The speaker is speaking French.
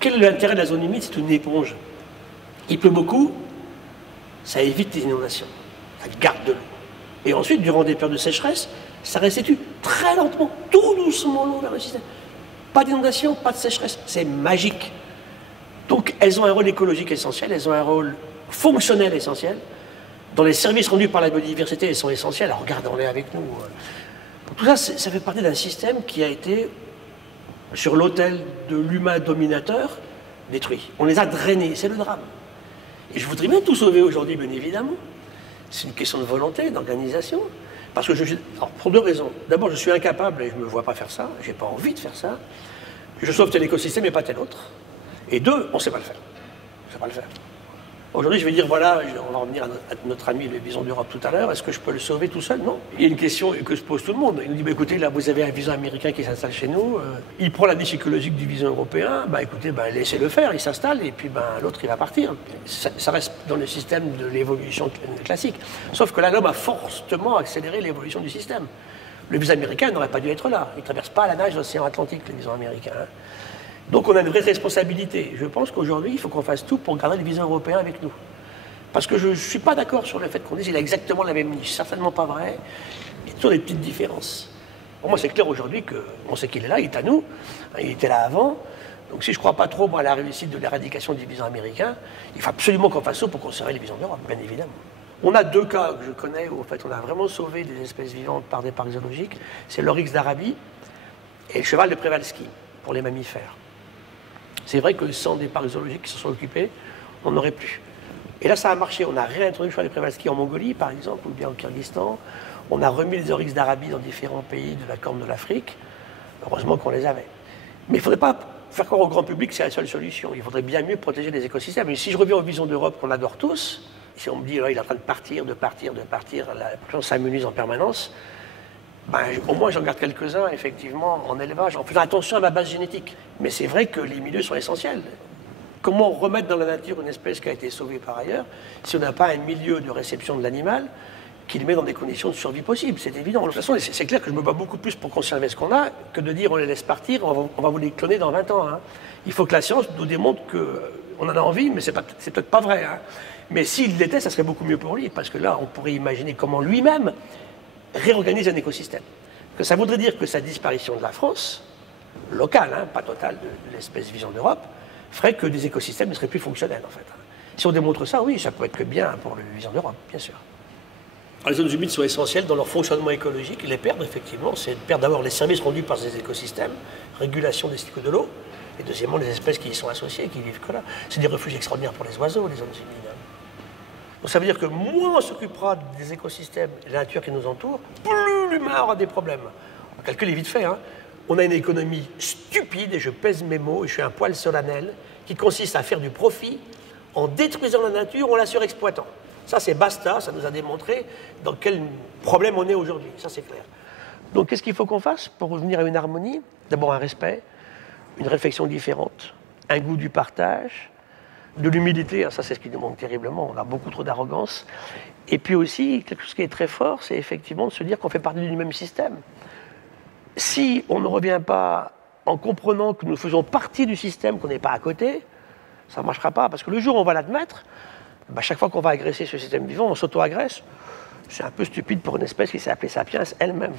Quel est l'intérêt de la zone humide? C'est une éponge. Il pleut beaucoup, ça évite les inondations, ça garde de l'eau. Et ensuite, durant des périodes de sécheresse, ça restitue très lentement, tout doucement l'eau vers le système. Pas d'inondation, pas de sécheresse, c'est magique. Donc elles ont un rôle écologique essentiel, elles ont un rôle fonctionnel essentiel. Dans les services rendus par la biodiversité, elles sont essentielles, alors regardons-les avec nous. Tout ça, ça fait partie d'un système qui a été, sur l'autel de l'humain dominateur, détruit. On les a drainés, c'est le drame. Et je voudrais bien tout sauver aujourd'hui, bien évidemment. C'est une question de volonté, d'organisation. Parce que alors, pour deux raisons. D'abord, je suis incapable, et je ne me vois pas faire ça, je n'ai pas envie de faire ça. Je sauve tel écosystème et pas tel autre. Et deux, on ne sait pas le faire. On ne sait pas le faire. Aujourd'hui, je vais dire, voilà, on va revenir à notre ami le bison d'Europe tout à l'heure, est-ce que je peux le sauver tout seul? Non. Il y a une question que se pose tout le monde. Il nous dit, bah, écoutez, là, vous avez un bison américain qui s'installe chez nous, il prend la niche écologique du bison européen, bah, écoutez, bah, laissez-le faire, il s'installe, et puis bah, l'autre, il va partir. Ça reste dans le système de l'évolution classique. Sauf que là, l'homme a fortement accéléré l'évolution du système. Le bison américain n'aurait pas dû être là. Il ne traverse pas à la nage l'océan Atlantique, le bison américain. Hein. Donc on a une vraie responsabilité. Je pense qu'aujourd'hui, il faut qu'on fasse tout pour garder le bison européen avec nous. Parce que je ne suis pas d'accord sur le fait qu'on dise qu'il a exactement la même niche. Certainement pas vrai. Il y a toujours des petites différences. Pour moi, c'est clair aujourd'hui qu'on sait qu'il est là, il est à nous. Il était là avant. Donc si je ne crois pas trop moi, à la réussite de l'éradication du bison américain, il faut absolument qu'on fasse tout pour conserver les bisons d'Europe, bien évidemment. On a deux cas que je connais où en fait, on a vraiment sauvé des espèces vivantes par des parcs zoologiques. C'est l'oryx d'Arabie et le cheval de Przewalski pour les mammifères. C'est vrai que sans des parcs zoologiques qui se sont occupés, on n'aurait plus. Et là, ça a marché. On a réintroduit le cheval de Przewalski en Mongolie, par exemple, ou bien au Kyrgyzstan. On a remis les oryx d'Arabie dans différents pays de la Corne de l'Afrique. Heureusement qu'on les avait. Mais il ne faudrait pas faire croire au grand public que c'est la seule solution. Il faudrait bien mieux protéger les écosystèmes. Et si je reviens aux bisons d'Europe qu'on adore tous, si on me dit là, il est en train de partir, on s'amenuise en permanence, ben, au moins j'en garde quelques-uns, effectivement, en élevage, en faisant attention à ma base génétique. Mais c'est vrai que les milieux sont essentiels. Comment remettre dans la nature une espèce qui a été sauvée par ailleurs si on n'a pas un milieu de réception de l'animal qui le met dans des conditions de survie possibles? C'est évident. De toute façon, c'est clair que je me bats beaucoup plus pour conserver ce qu'on a que de dire on les laisse partir, on va vous les cloner dans 20 ans. Hein. Il faut que la science nous démontre qu'on en a envie, mais c'est peut-être pas vrai. Hein. Mais s'il l'était, ça serait beaucoup mieux pour lui, parce que là, on pourrait imaginer comment lui-même réorganise un écosystème. Que ça voudrait dire que sa disparition de la France, locale, hein, pas totale de l'espèce bison d'Europe, ferait que des écosystèmes ne seraient plus fonctionnels, en fait. Si on démontre ça, oui, ça peut être que bien pour le bison d'Europe, bien sûr. Alors, les zones humides sont essentielles dans leur fonctionnement écologique. Les perdre, effectivement, c'est perdre d'abord les services rendus par ces écosystèmes, régulation des cycles de l'eau, et deuxièmement, les espèces qui y sont associées, qui vivent que là. C'est des refuges extraordinaires pour les oiseaux, les zones humides. Hein. Donc ça veut dire que moins on s'occupera des écosystèmes et de la nature qui nous entoure, plus l'humain aura des problèmes. Le calcul est vite fait. Hein. On a une économie stupide, et je pèse mes mots, et je suis un poil solennel, qui consiste à faire du profit en détruisant la nature, en la surexploitant. Ça, c'est basta, ça nous a démontré dans quel problème on est aujourd'hui. Ça, c'est clair. Donc, qu'est-ce qu'il faut qu'on fasse pour revenir à une harmonie? D'abord, un respect, une réflexion différente, un goût du partage, de l'humilité. Ça, c'est ce qui nous manque terriblement. On a beaucoup trop d'arrogance. Et puis aussi, quelque chose qui est très fort, c'est effectivement de se dire qu'on fait partie du même système. Si on ne revient pas en comprenant que nous faisons partie du système, qu'on n'est pas à côté, ça ne marchera pas. Parce que le jour où on va l'admettre, bah, chaque fois qu'on va agresser ce système vivant, on s'auto-agresse. C'est un peu stupide pour une espèce qui s'est appelée Sapiens elle-même.